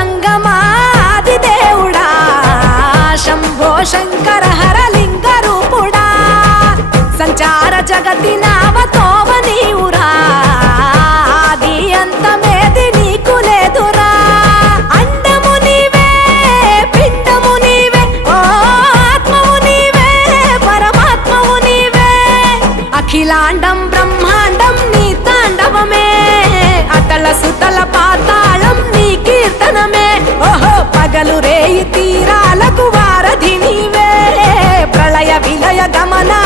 జంగమాది దేవుడా శంభో శంకర హరలింగ రూపుడా సంచార జగతి నావతోవ నీవురా ఆది అంతమేది నీకు లేదురా అండము నీవే పిండము నీవే ఓ ఆత్మవు నీవే పరమాత్మవు నీవే అఖిలాండం బ్రహ్మాండం నీ తాండవమే అతల సుతల పాతాళం నీ కీర్తనమే ఓహో పగలు రేయి తీరాలకు వారధి నీవే ప్రళయ విలయ గమనా